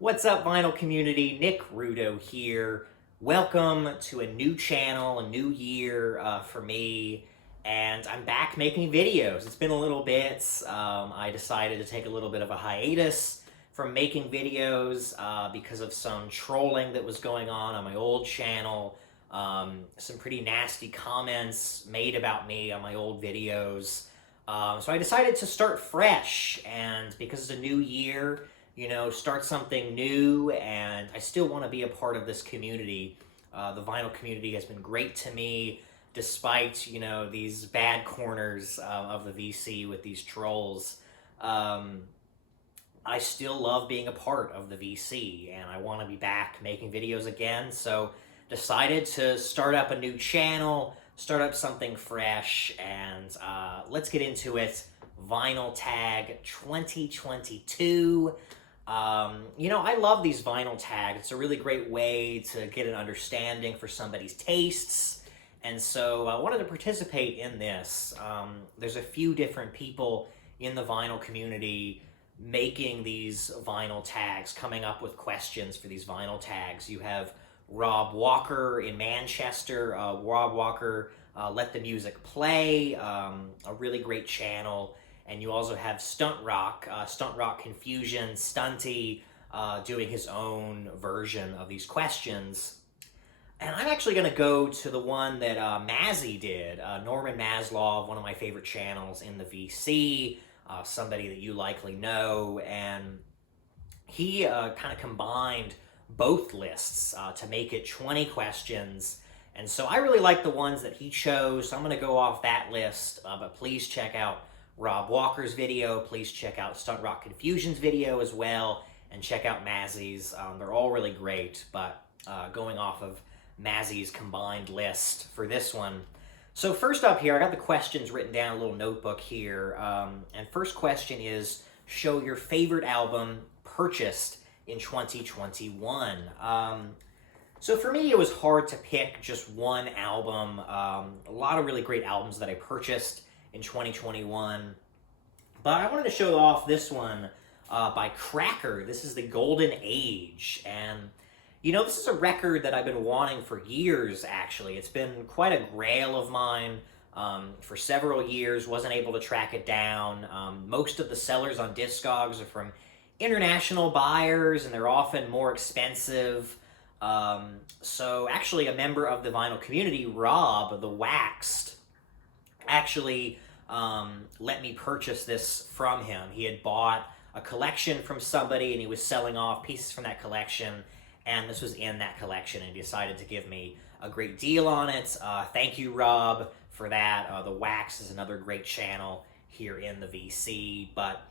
What's up, vinyl community? Nick Rudo here. Welcome to a new channel, a new year for me, and I'm back making videos. It's been a little bit. I decided to take a little bit of a hiatus from making videos because of some trolling that was going on my old channel. Some pretty nasty comments made about me on my old videos. So I decided to start fresh, and because it's a new year, start something new, and I still want to be a part of this community. The vinyl community has been great to me, despite, these bad corners of the VC with these trolls. I still love being a part of the VC, and I want to be back making videos again, so decided to start up a new channel, start up something fresh, and let's get into it. Vinyl Tag 2022. I love these vinyl tags. It's a really great way to get an understanding for somebody's tastes. And so I wanted to participate in this. There's a few different people in the vinyl community making these vinyl tags, coming up with questions for these vinyl tags. You have Rob Walker in Manchester. Rob Walker, Let the Music Play, a really great channel. And you also have Stunt Rock Confusion, Stunty, doing his own version of these questions. And I'm actually going to go to the one that Mazzy did, Norman Maslov, one of my favorite channels in the VC, somebody that you likely know. And he kind of combined both lists to make it 20 questions. And so I really like the ones that he chose, so I'm going to go off that list. But please check out Rob Walker's video, please check out Stunt Rock Confusion's video as well, and check out Mazzy's. They're all really great, but going off of Mazzy's combined list for this one. So first up here, I got the questions written down, a little notebook here, and first question is, show your favorite album purchased in 2021. So for me, it was hard to pick just one album. A lot of really great albums that I purchased in 2021, but I wanted to show off this one by Cracker. This is the Golden Age, and this is a record that I've been wanting for years, actually. It's been quite a grail of mine for several years, wasn't able to track it down. Most of the sellers on Discogs are from international buyers, and they're often more expensive. So actually a member of the vinyl community, Rob, the Waxed, actually let me purchase this from him. He had bought a collection from somebody, and he was selling off pieces from that collection, and this was in that collection, and he decided to give me a great deal on it. Thank you, Rob, for that. The Wax is another great channel here in the VC, but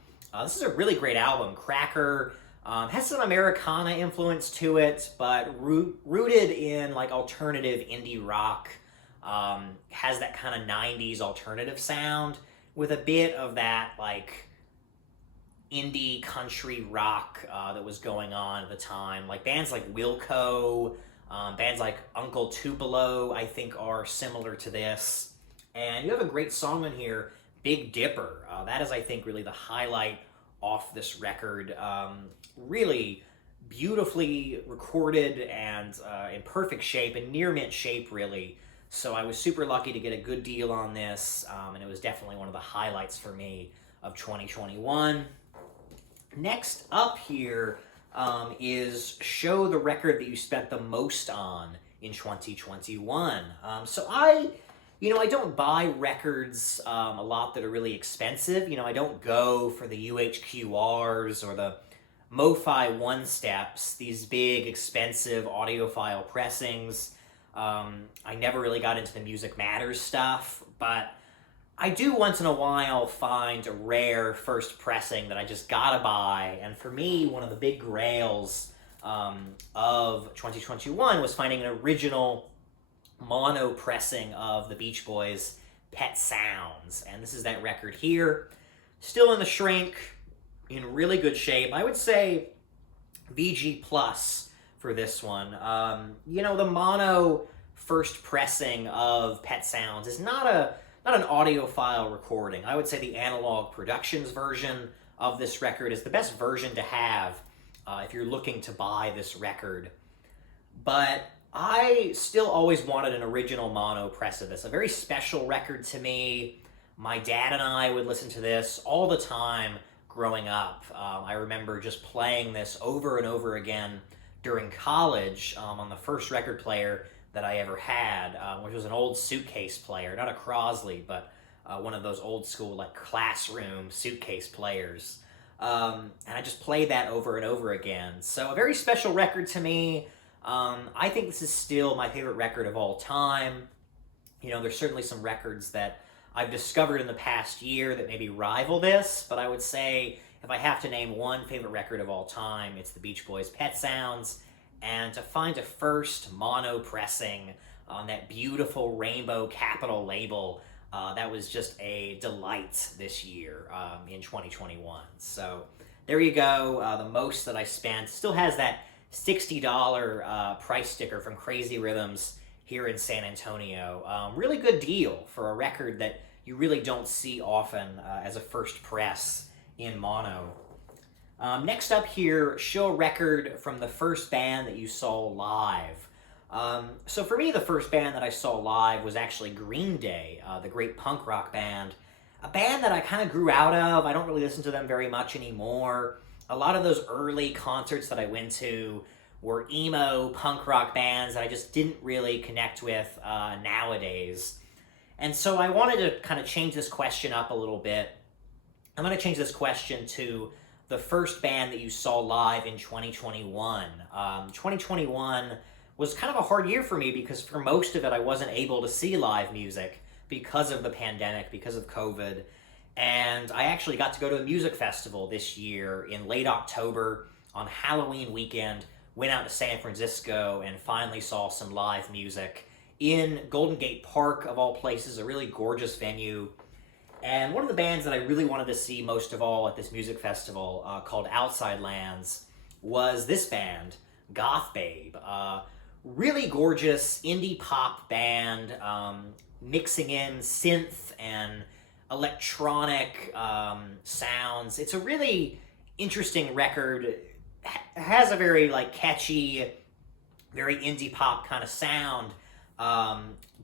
this is a really great album. Cracker has some Americana influence to it, but rooted in like alternative indie rock. Has that kind of 90s alternative sound with a bit of that like indie country rock that was going on at the time. Like bands like Wilco, bands like Uncle Tupelo, I think are similar to this. And you have a great song on here, Big Dipper. That is, I think, really the highlight off this record. Really beautifully recorded and in perfect shape, in near mint shape, really. So I was super lucky to get a good deal on this, and it was definitely one of the highlights for me of 2021. Next up here is show the record that you spent the most on in 2021. So I don't buy records a lot that are really expensive. I don't go for the UHQRs or the MoFi One Steps, these big, expensive audiophile pressings. I never really got into the Music Matters stuff, but I do once in a while find a rare first pressing that I just gotta buy. And for me, one of the big grails of 2021 was finding an original mono pressing of the Beach Boys' Pet Sounds. And this is that record here. Still in the shrink, in really good shape. I would say VG Plus for this one. The mono first pressing of Pet Sounds is not an audiophile recording. I would say the Analog Productions version of this record is the best version to have if you're looking to buy this record. But I still always wanted an original mono press of this, a very special record to me. My dad and I would listen to this all the time growing up. I remember just playing this over and over again during college on the first record player that I ever had, which was an old suitcase player, not a Crosley, but one of those old school like classroom suitcase players. And I just played that over and over again. So a very special record to me. I think this is still my favorite record of all time. You know, there's certainly some records that I've discovered in the past year that maybe rival this, but I would say if I have to name one favorite record of all time, it's the Beach Boys' Pet Sounds. And to find a first mono pressing on that beautiful rainbow capital label, that was just a delight this year in 2021. So there you go, the most that I spent. Still has that $60 price sticker from Crazy Rhythms here in San Antonio. Really good deal for a record that you really don't see often as a first press in mono. Next up here, show a record from the first band that you saw live. So for me, the first band that I saw live was actually Green Day, the great punk rock band. A band that I kind of grew out of. I don't really listen to them very much anymore. A lot of those early concerts that I went to were emo punk rock bands that I just didn't really connect with nowadays. And so I wanted to kind of change this question up a little bit. I'm going to change this question to the first band that you saw live in 2021. 2021 was kind of a hard year for me because for most of it I wasn't able to see live music because of the pandemic, because of COVID. And I actually got to go to a music festival this year in late October on Halloween weekend, went out to San Francisco and finally saw some live music in Golden Gate Park, of all places, a really gorgeous venue. And one of the bands that I really wanted to see most of all at this music festival, called Outside Lands, was this band, Goth Babe. Really gorgeous indie pop band, mixing in synth and electronic sounds. It's a really interesting record. It has a very like catchy, very indie pop kind of sound,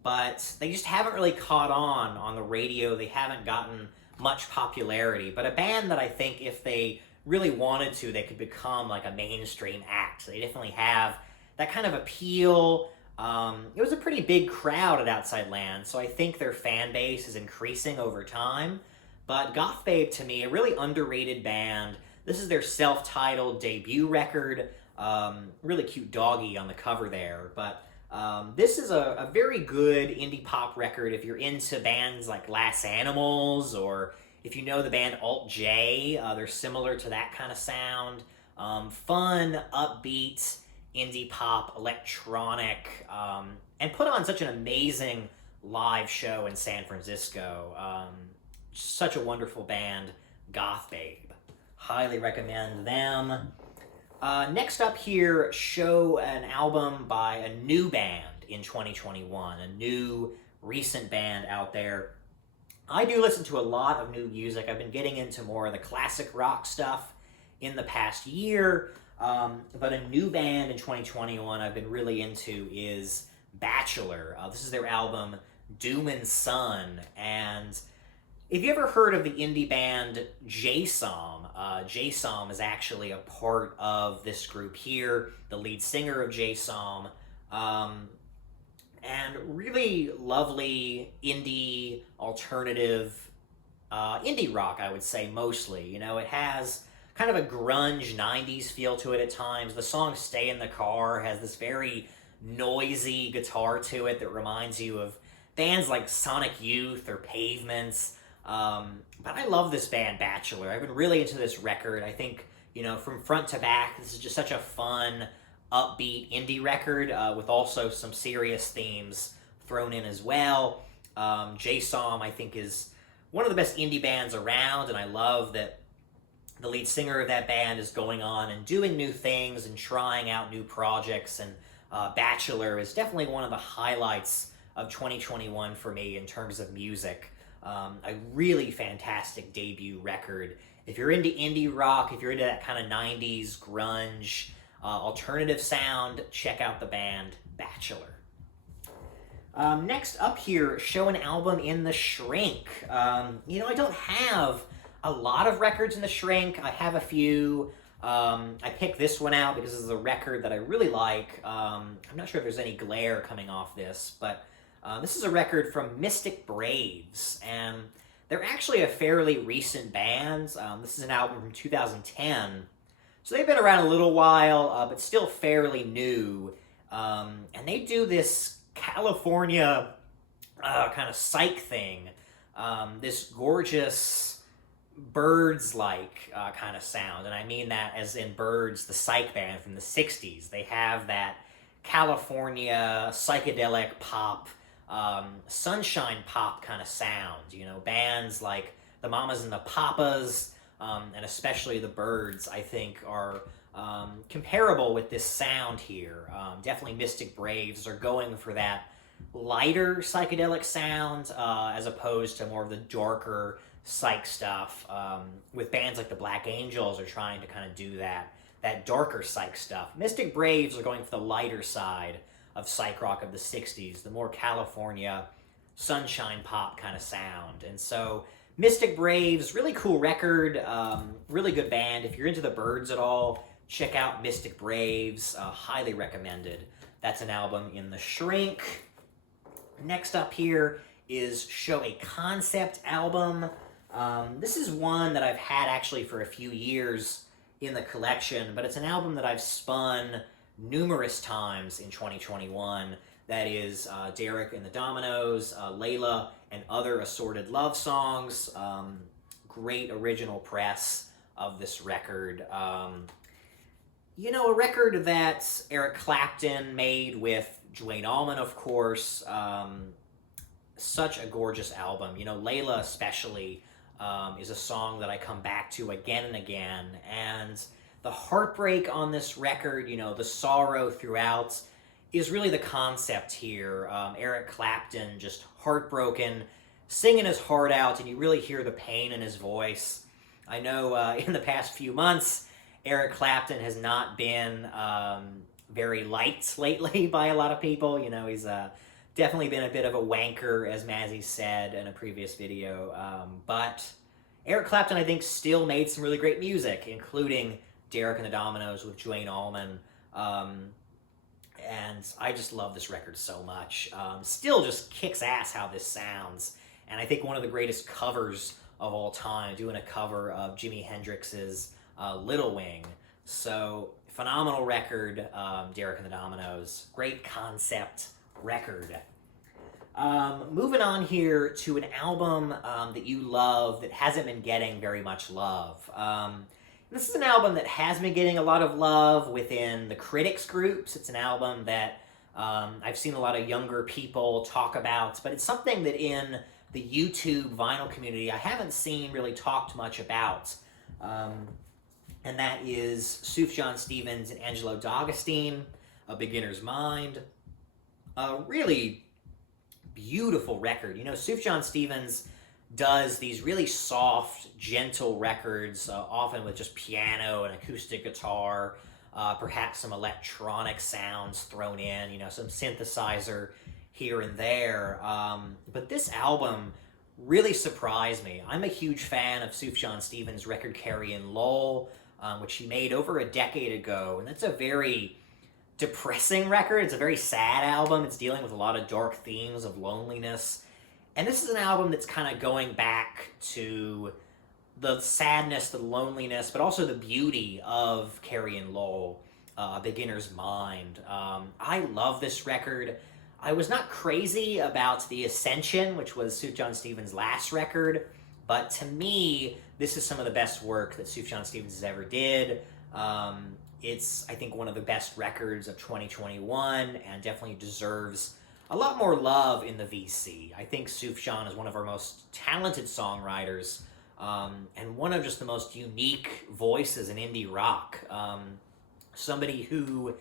but they just haven't really caught on the radio. They haven't gotten much popularity, but a band that I think if they really wanted to, they could become like a mainstream act. They definitely have that kind of appeal. It was a pretty big crowd at Outside Lands, so I think their fan base is increasing over time. But Goth Babe, to me, a really underrated band. This is their self-titled debut record. Really cute doggy on the cover there. But this is a very good indie pop record if you're into bands like Glass Animals, or if you know the band Alt J. They're similar to that kind of sound. Fun, upbeat, indie pop, electronic, and put on such an amazing live show in San Francisco. Such a wonderful band, Goth Babe. Highly recommend them. Next up here, show an album by a new band in 2021, a new recent band out there. I do listen to a lot of new music. I've been getting into more of the classic rock stuff in the past year. But a new band in 2021 I've been really into is Bachelor. This is their album Doom and Sun. And if you ever heard of the indie band J-Som, J-Som is actually a part of this group here, the lead singer of J-Som. And really lovely indie, alternative, indie rock, I would say, mostly. You know, it has kind of a grunge 90s feel to it at times. The song Stay in the Car has this very noisy guitar to it that reminds you of bands like Sonic Youth or Pavements. But I love this band, Bachelor. I've been really into this record. I think, you know, from front to back, this is just such a fun, upbeat indie record with also some serious themes thrown in as well. J-Som, I think, is one of the best indie bands around, and I love that the lead singer of that band is going on and doing new things and trying out new projects, and Bachelor is definitely one of the highlights of 2021 for me in terms of music. A really fantastic debut record, if you're into indie rock, if you're into that kind of 90s grunge, alternative sound, check out the band Bachelor. Next up here, show an album in the Shrink. I don't have a lot of records in the Shrink. I have a few. I picked this one out because this is a record that I really like. I'm not sure if there's any glare coming off this, but this is a record from Mystic Braves, and they're actually a fairly recent band. This is an album from 2010, so they've been around a little while, but still fairly new. And they do this California kind of psych thing, this gorgeous Birds-like kind of sound, and I mean that as in Birds, the psych band from the 60s. They have that California psychedelic pop, sunshine pop kind of sound. Bands like the Mamas and the Papas, and especially the Birds, I think are comparable with this sound here. Definitely Mystic Braves are going for that lighter psychedelic sound, as opposed to more of the darker psych stuff, with bands like the Black Angels are trying to kind of do that darker psych stuff. Mystic Braves are going for the lighter side of psych rock of the 60s, the more California sunshine pop kind of sound. And so Mystic Braves, really cool record, really good band. If you're into the Birds at all, check out Mystic Braves, highly recommended. That's an album in the Shrink. Next up here is show a concept album. This is one that I've had actually for a few years in the collection, but it's an album that I've spun numerous times in 2021. That is Derek and the Dominoes, Layla, and Other Assorted Love Songs. Great original press of this record. A record that Eric Clapton made with Duane Allman, of course. Such a gorgeous album. Layla especially is a song that I come back to again and again. And the heartbreak on this record, the sorrow throughout, is really the concept here. Eric Clapton just heartbroken, singing his heart out, and you really hear the pain in his voice. I know in the past few months, Eric Clapton has not been very liked lately by a lot of people. He's definitely been a bit of a wanker, as Mazzy said in a previous video. But Eric Clapton, I think, still made some really great music, including Derek and the Dominoes with Duane Allman. And I just love this record so much. Still just kicks ass how this sounds. And I think one of the greatest covers of all time, doing a cover of Jimi Hendrix's Little Wing. So, phenomenal record, Derek and the Dominoes. Great concept record. Moving on here to an album that you love that hasn't been getting very much love. This is an album that has been getting a lot of love within the critics groups. It's an album that I've seen a lot of younger people talk about, but it's something that in the YouTube vinyl community I haven't seen really talked much about. And that is Sufjan Stevens and Angelo D'Agostino, A Beginner's Mind. A really beautiful record. Sufjan Stevens does these really soft, gentle records, often with just piano and acoustic guitar, perhaps some electronic sounds thrown in, some synthesizer here and there. But this album really surprised me. I'm a huge fan of Sufjan Stevens' record Carrion Lowell, which he made over a decade ago, and that's a very depressing record. It's a very sad album. It's dealing with a lot of dark themes of loneliness. And this is an album that's kind of going back to the sadness, the loneliness, but also the beauty of Carrion Lowell, A Beginner's Mind. I love this record. I was not crazy about The Ascension, which was Sufjan Stevens' last record, but to me, this is some of the best work that Sufjan Stevens has ever did. It's, I think, one of the best records of 2021 and definitely deserves a lot more love in the VC. I think Sufjan is one of our most talented songwriters, and one of just the most unique voices in indie rock. Somebody who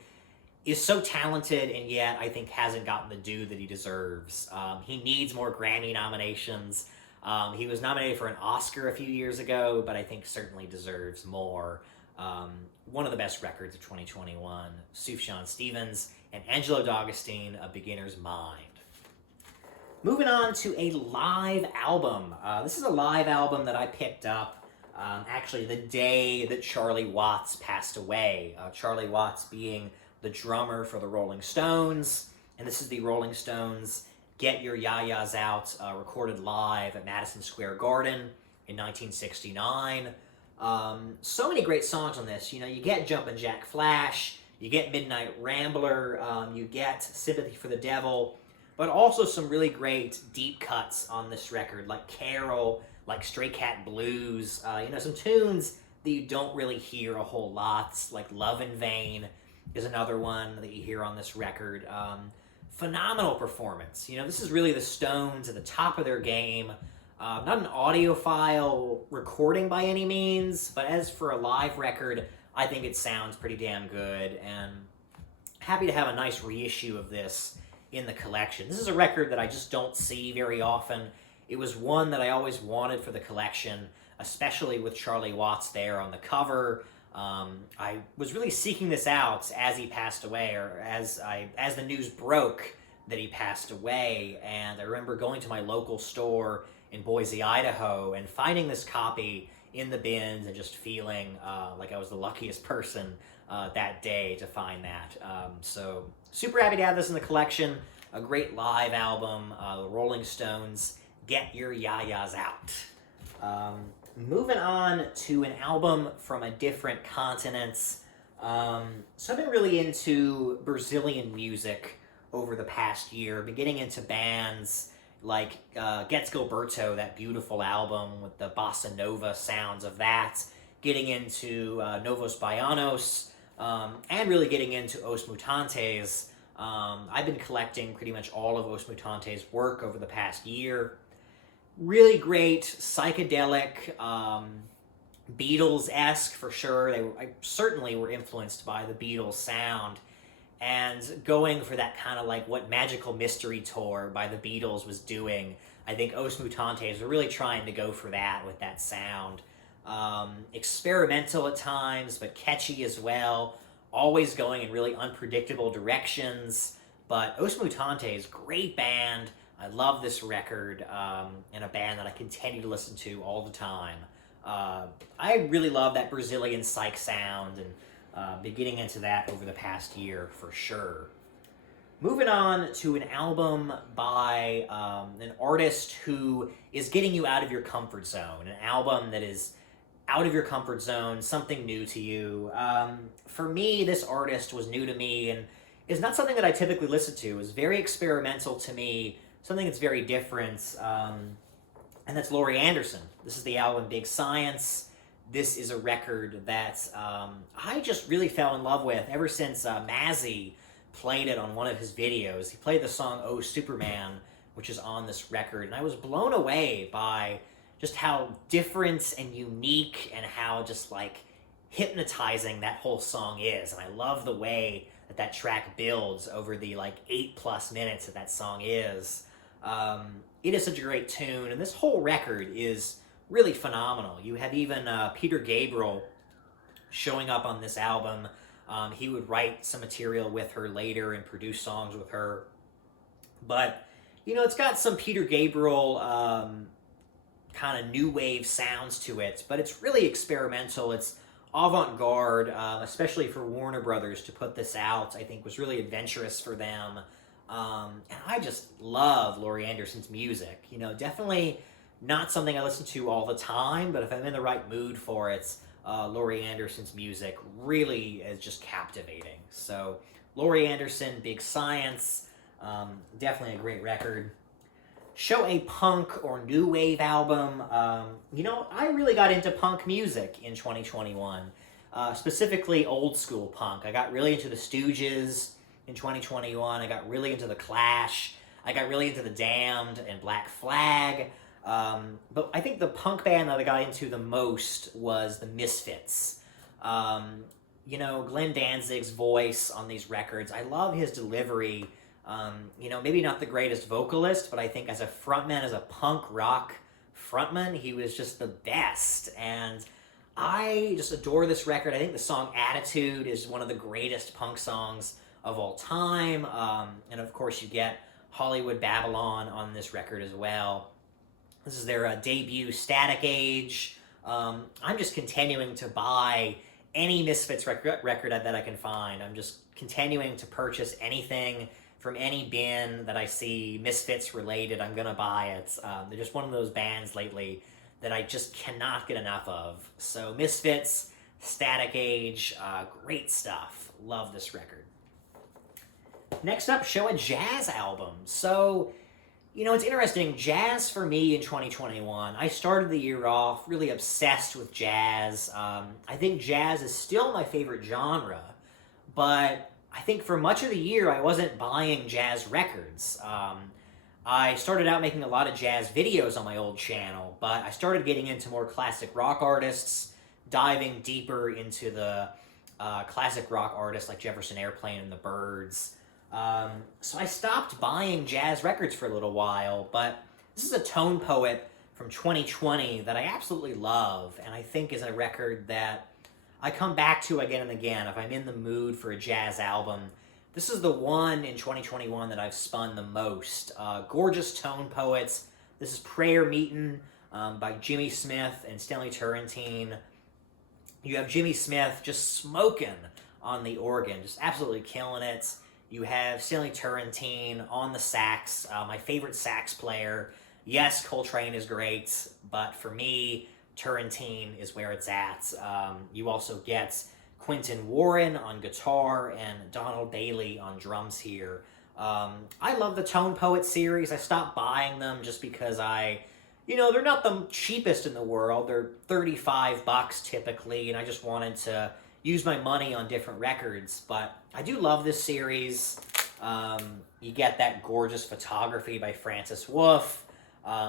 is so talented and yet I think hasn't gotten the due that he deserves. He needs more Grammy nominations. He was nominated for an Oscar a few years ago, but I think certainly deserves more. One of the best records of 2021, Sufjan Stevens and Angelo D'Agostino, A Beginner's Mind. Moving on to a live album. This is a live album that I picked up actually the day that Charlie Watts passed away. Charlie Watts being the drummer for the Rolling Stones, and this is the Rolling Stones' Get Your Ya-Ya's Out, recorded live at Madison Square Garden in 1969. So many great songs on this. You know, you get Jumpin' Jack Flash, you get Midnight Rambler, you get Sympathy for the Devil, but also some really great deep cuts on this record, like Carol, like Stray Cat Blues, you know, some tunes that you don't really hear a whole lot, like Love in Vain is another one that you hear on this record. Phenomenal performance. You know, this is really the Stones at the top of their game. Not an audiophile recording by any means, but as for a live record, I think it sounds pretty damn good, and happy to have a nice reissue of this in the collection. This is a record that I just don't see very often. It was one that I always wanted for the collection, especially with Charlie Watts there on the cover. I was really seeking this out as he passed away, or as the news broke that he passed away, and I remember going to my local store in Boise, Idaho, and finding this copy in the bins and just feeling like I was the luckiest person that day to find that. So super happy to have this in the collection. A great live album, the Rolling Stones, Get Your Ya-Ya's Out. Moving on to an album from a different continent. So I've been really into Brazilian music over the past year. Been getting into bands like Gets Gilberto, that beautiful album with the bossa nova sounds of that. Getting into Novos Baianos, and really getting into Os Mutantes. I've been collecting pretty much all of Os Mutantes' work over the past year. Really great, psychedelic, Beatles-esque for sure. I certainly were influenced by the Beatles sound, and going for that kind of like what Magical Mystery Tour by the Beatles was doing. I think Os Mutantes were really trying to go for that with that sound. Experimental at times, but catchy as well. Always going in really unpredictable directions. But Os Mutantes, great band. I love this record, and a band that I continue to listen to all the time. I really love that Brazilian psych sound, and been getting into that over the past year for sure. Moving on to an album by an artist who is getting you out of your comfort zone. An album that is out of your comfort zone, something new to you. For me, this artist was new to me, and is not something that I typically listen to. It was very experimental to me, something that's very different, and that's Laurie Anderson. This is the album Big Science. This is a record that I just really fell in love with ever since Mazzy played it on one of his videos. He played the song Oh Superman, which is on this record, and I was blown away by just how different and unique and how just like hypnotizing that whole song is. And I love the way that that track builds over the like 8+ minutes that song is. It is such a great tune, and this whole record is really phenomenal. You have even Peter Gabriel showing up on this album. He would write some material with her later and produce songs with her. But, you know, it's got some Peter Gabriel kind of new wave sounds to it, but it's really experimental. It's avant-garde, especially for Warner Brothers to put this out, I think was really adventurous for them. And I just love Laurie Anderson's music. You know, definitely not something I listen to all the time, but if I'm in the right mood for it, Laurie Anderson's music really is just captivating. So, Laurie Anderson, Big Science, definitely a great record. Show a punk or new wave album. You know, I really got into punk music in 2021, specifically old school punk. I got really into the Stooges in 2021. I got really into the Clash. I got really into the Damned and Black Flag. But I think the punk band that I got into the most was the Misfits. You know, Glenn Danzig's voice on these records. I love his delivery. You know, maybe not the greatest vocalist, but I think as a frontman, as a punk rock frontman. He was just the best, and I just adore this record. I think the song Attitude is one of the greatest punk songs of all time, and of course you get Hollywood Babylon on this record as well. This is their debut, Static Age. I'm just continuing to buy any Misfits record that I can find. I'm just continuing to purchase anything from any bin that I see Misfits related. I'm gonna buy it. They're just one of those bands lately that I just cannot get enough of. So Misfits, Static Age, great stuff. Love this record. Next up, show a jazz album. So, you know, it's interesting. Jazz for me in 2021, I started the year off really obsessed with jazz. I think jazz is still my favorite genre, but I think for much of the year I wasn't buying jazz records. I started out making a lot of jazz videos on my old channel, but I started getting into more classic rock artists, diving deeper into the classic rock artists like Jefferson Airplane and the Byrds. So I stopped buying jazz records for a little while, but this is a tone poet from 2020 that I absolutely love, and I think is a record that I come back to again and again if I'm in the mood for a jazz album. This is the one in 2021 that I've spun the most. Gorgeous tone poets. This is Prayer Meetin' by Jimmy Smith and Stanley Turrentine. You have Jimmy Smith just smoking on the organ, just absolutely killing it. You have Stanley Turrentine on the sax, my favorite sax player. Yes, Coltrane is great, but for me, Turrentine is where it's at. You also get Quentin Warren on guitar and Donald Bailey on drums here. I love the Tone Poet series. I stopped buying them just because they're not the cheapest in the world. They're $35 typically, and I just wanted to use my money on different records. But I do love this series. You get that gorgeous photography by Francis Wolff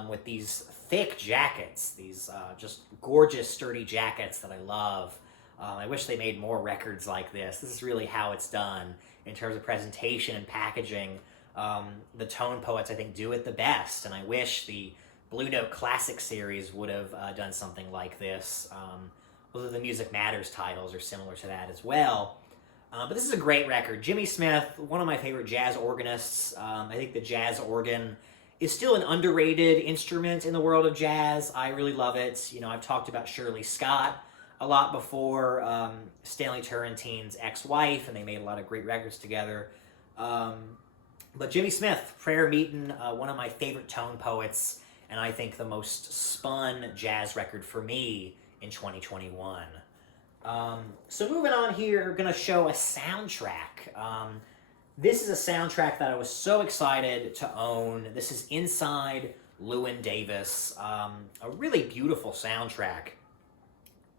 with these thick jackets, these just gorgeous, sturdy jackets that I love. I wish they made more records like this. This is really how it's done in terms of presentation and packaging. The Tone Poets, I think, do it the best, and I wish the Blue Note Classic series would have done something like this. Although the Music Matters titles are similar to that as well. But this is a great record. Jimmy Smith, one of my favorite jazz organists. I think the jazz organ is still an underrated instrument in the world of jazz. I really love it. You know, I've talked about Shirley Scott a lot before, Stanley Turrentine's ex-wife, and they made a lot of great records together. But Jimmy Smith, Prayer Meetin', one of my favorite tone poets, and I think the most spun jazz record for me in 2021. So moving on here, I'm going to show a soundtrack. This is a soundtrack that I was so excited to own. This is Inside Llewyn Davis, a really beautiful soundtrack.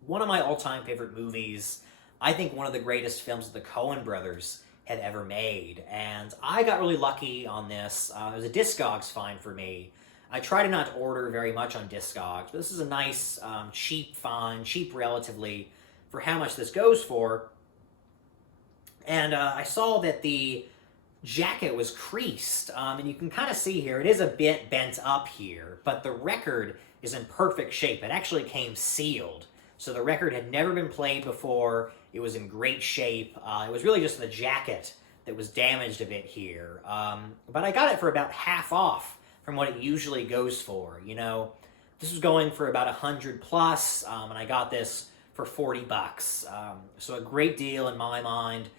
One of my all-time favorite movies. I think one of the greatest films that the Coen brothers had ever made. And I got really lucky on this. It was a Discogs find for me. I try to not order very much on Discogs, but this is a nice, cheap find, cheap relatively, for how much this goes for. And I saw that the jacket was creased, and you can kind of see here, it is a bit bent up here, but the record is in perfect shape. It actually came sealed. So the record had never been played before. It was in great shape. It was really just the jacket that was damaged a bit here. But I got it for about half off from what it usually goes for. You know, this was going for about 100 plus, and I got this for $40. So a great deal in my mind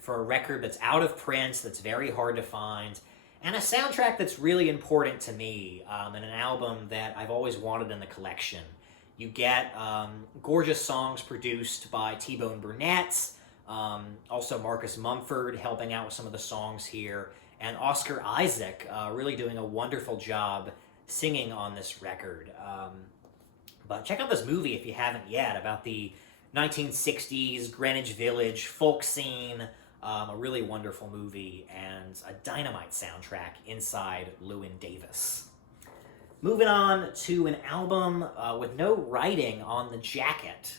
for a record that's out of print, that's very hard to find, and a soundtrack that's really important to me, and an album that I've always wanted in the collection. You get gorgeous songs produced by T-Bone Burnett, also Marcus Mumford helping out with some of the songs here, and Oscar Isaac really doing a wonderful job singing on this record. But check out this movie if you haven't yet, about the 1960s Greenwich Village folk scene. A really wonderful movie and a dynamite soundtrack, Inside Llewyn Davis. Moving on to an album with no writing on the jacket.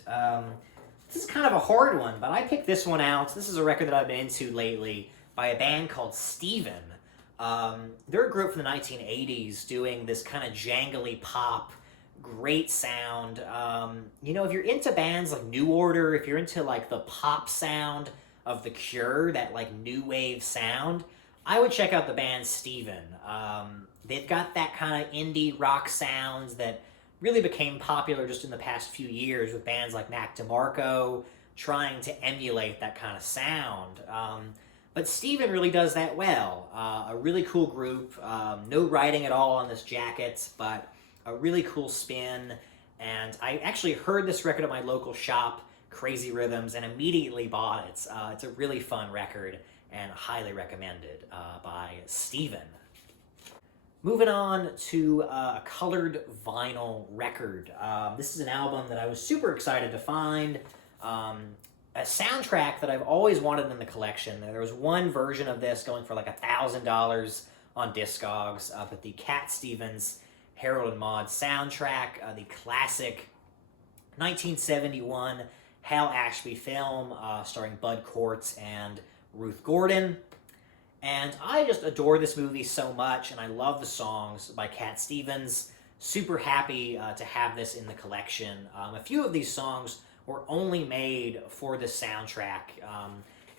This is kind of a hard one, but I picked this one out. This is a record that I've been into lately by a band called Steven. They're a group from the 1980s doing this kind of jangly pop, great sound. If you're into bands like New Order, if you're into like the pop sound of The Cure, that like new wave sound, I would check out the band Steven. They've got that kind of indie rock sounds that really became popular just in the past few years with bands like Mac DeMarco trying to emulate that kind of sound. But Steven really does that well. A really cool group. No writing at all on this jacket, but a really cool spin. And I actually heard this record at my local shop, Crazy Rhythms, and immediately bought it. It's a really fun record and highly recommended by Steven. Moving on to a colored vinyl record. This is an album that I was super excited to find. A soundtrack that I've always wanted in the collection. There was one version of this going for like $1,000 on Discogs, but the Cat Stevens Harold and Maude soundtrack, the classic 1971 Hal Ashby film starring Bud Cort and Ruth Gordon. And I just adore this movie so much, and I love the songs by Cat Stevens. Super happy to have this in the collection. A few of these songs were only made for the soundtrack,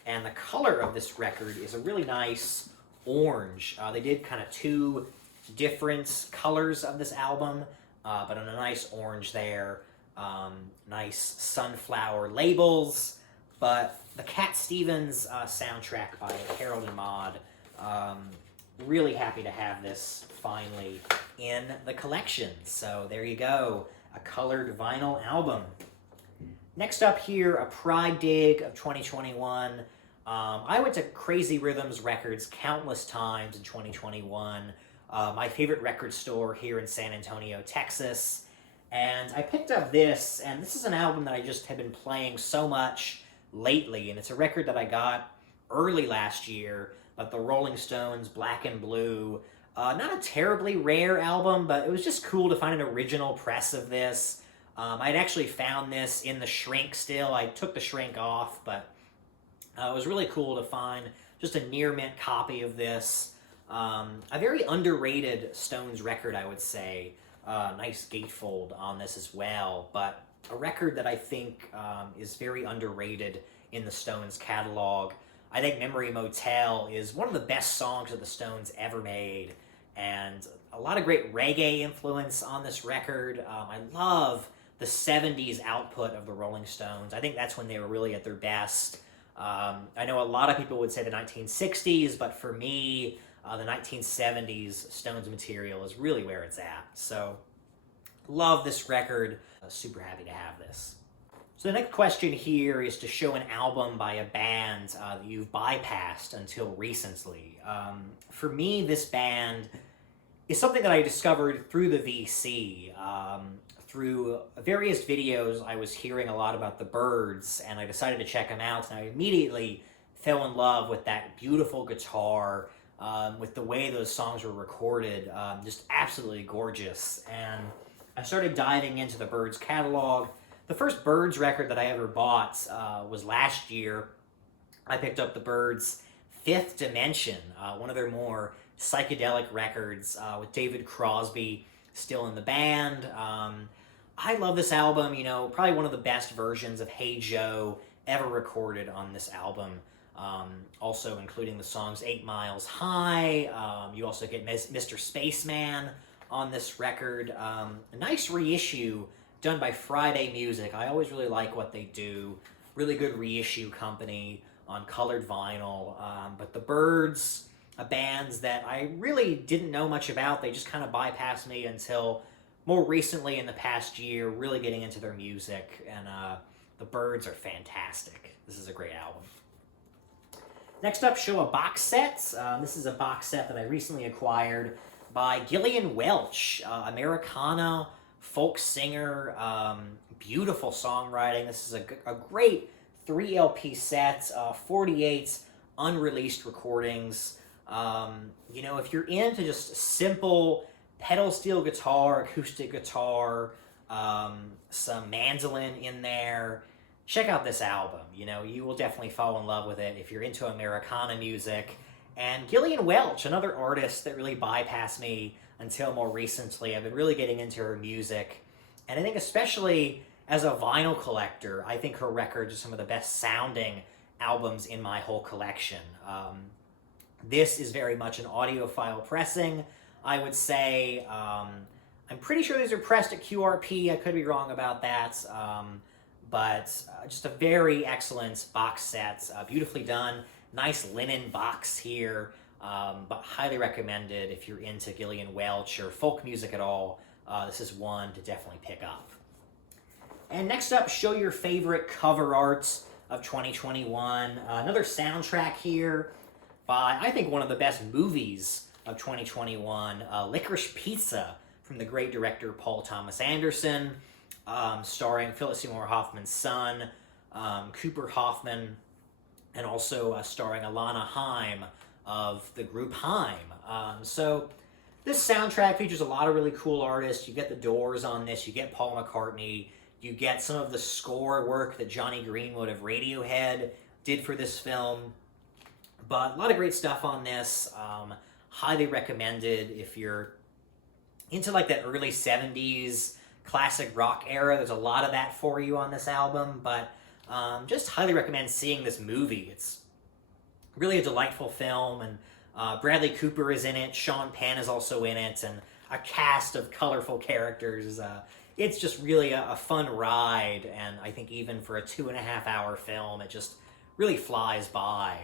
and the color of this record is a really nice orange. They did kind of two different colors of this album, but on a nice orange there. Nice sunflower labels, but the Cat Stevens soundtrack by Harold and Maude, really happy to have this finally in the collection. So there you go, a colored vinyl album. Next up here, a Pride Dig of 2021. I went to Crazy Rhythms Records countless times in 2021. My favorite record store here in San Antonio, Texas. And I picked up this, and this is an album that I just have been playing so much lately, and it's a record that I got early last year, but the Rolling Stones Black and Blue. Not a terribly rare album, but it was just cool to find an original press of this. I'd actually found this in the shrink still. I took the shrink off, but it was really cool to find just a near mint copy of this. A very underrated Stones record, I would say. Nice gatefold on this as well, but a record that I think is very underrated in the Stones catalog. I think Memory Motel is one of the best songs that the Stones ever made, and a lot of great reggae influence on this record. I love the 70s output of the Rolling Stones. I think that's when they were really at their best. I know a lot of people would say the 1960s, but for me, the 1970s Stones material is really where it's at. So, love this record. Super happy to have this. So the next question here is to show an album by a band that you've bypassed until recently. For me, this band is something that I discovered through the VC. Through various videos, I was hearing a lot about the Byrds, and I decided to check them out, and I immediately fell in love with that beautiful guitar, with the way those songs were recorded, just absolutely gorgeous. And I started diving into the Byrds catalog. The first Byrds record that I ever bought was last year. I picked up the Byrds' Fifth Dimension, one of their more psychedelic records with David Crosby still in the band. I love this album, probably one of the best versions of Hey Joe ever recorded on this album. Also including the songs 8 Miles High. You also get Mr. Spaceman on this record. A nice reissue done by Friday Music. I always really like what they do. Really good reissue company on colored vinyl. But the Byrds, bands that I really didn't know much about. They just kind of bypassed me until more recently in the past year, really getting into their music. And the Byrds are fantastic. This is a great album. Next up, show a box set. This is a box set that I recently acquired by Gillian Welch, Americana folk singer, beautiful songwriting. This is a great 3 LP set, 48 unreleased recordings. If you're into just simple pedal steel guitar, acoustic guitar, some mandolin in there, check out this album. You will definitely fall in love with it if you're into Americana music. And Gillian Welch, another artist that really bypassed me until more recently. I've been really getting into her music. And I think especially as a vinyl collector, I think her records are some of the best sounding albums in my whole collection. This is very much an audiophile pressing, I would say. I'm pretty sure these are pressed at QRP. I could be wrong about that. But just a very excellent box set, beautifully done. Nice linen box here, but highly recommended if you're into Gillian Welch or folk music at all. This is one to definitely pick up. And next up, show your favorite cover art of 2021. Another soundtrack here by, I think, one of the best movies of 2021, Licorice Pizza, from the great director Paul Thomas Anderson, starring Philip Seymour Hoffman's son, Cooper Hoffman, and also starring Alana Haim of the group Haim. So this soundtrack features a lot of really cool artists. You get the Doors on this, you get Paul McCartney, you get some of the score work that Johnny Greenwood of Radiohead did for this film. But a lot of great stuff on this. Highly recommended if you're into like that early 70s classic rock era. There's a lot of that for you on this album, but just highly recommend seeing this movie. It's really a delightful film, and Bradley Cooper is in it, Sean Penn is also in it, and a cast of colorful characters. It's just really a fun ride, and I think even for a 2.5-hour film, it just really flies by.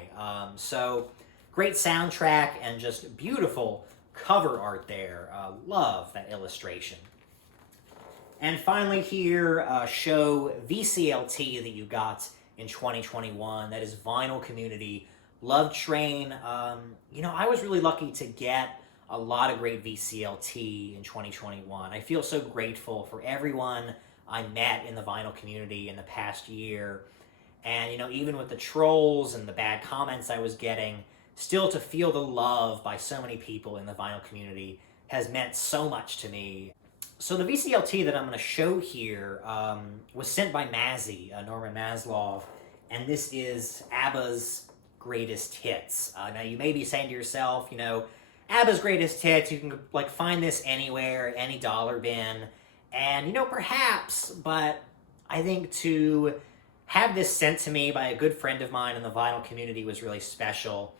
So great soundtrack and just beautiful cover art there. Love that illustration. And finally here, show VCLT that you got in 2021. That is Vinyl Community Love Train. I was really lucky to get a lot of great VCLT in 2021. I feel so grateful for everyone I met in the vinyl community in the past year. And, even with the trolls and the bad comments I was getting, still to feel the love by so many people in the vinyl community has meant so much to me. So the VCLT that I'm going to show here was sent by Mazzy, Norman Maslov, and this is ABBA's greatest hits. Now you may be saying to yourself, ABBA's greatest hits, you can find this anywhere, any dollar bin, and perhaps, but I think to have this sent to me by a good friend of mine in the vinyl community was really special.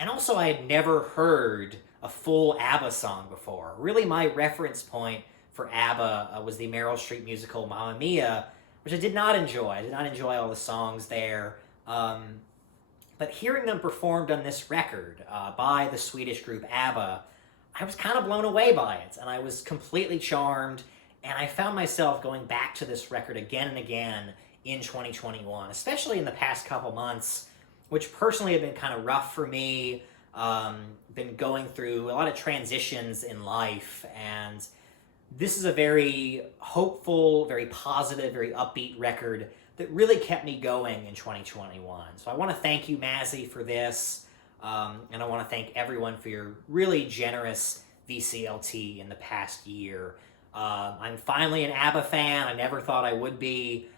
And also I had never heard a full ABBA song before. Really my reference point for ABBA was the Meryl Streep musical Mamma Mia, which I did not enjoy. I did not enjoy all the songs there. But hearing them performed on this record by the Swedish group ABBA, I was kind of blown away by it, and I was completely charmed, and I found myself going back to this record again and again in 2021, especially in the past couple months, which personally have been kind of rough for me. Been going through a lot of transitions in life, and this is a very hopeful, very positive, very upbeat record that really kept me going in 2021. So I want to thank you, Mazzy, for this, and I want to thank everyone for your really generous VCLT in the past year. I'm finally an ABBA fan. I never thought I would be,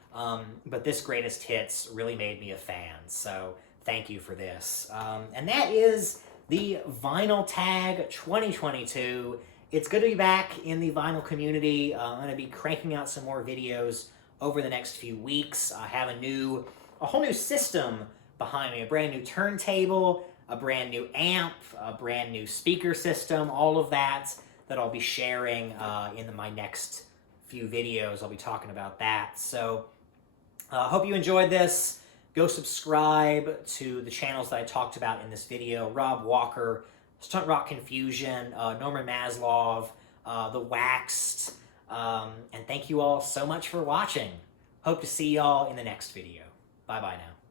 but this greatest hits really made me a fan. So thank you for this. And that is the Vinyl Tag 2022. It's good to be back in the vinyl community. I'm going to be cranking out some more videos over the next few weeks. I have a whole new system behind me, a brand new turntable, a brand new amp, a brand new speaker system, all of that I'll be sharing in my next few videos. I'll be talking about that. So I hope you enjoyed this. Go subscribe to the channels that I talked about in this video: Rob Walker, Stunt Rock Confusion, Norman Maslov, The Waxed, and thank you all so much for watching. Hope to see y'all in the next video. Bye-bye now.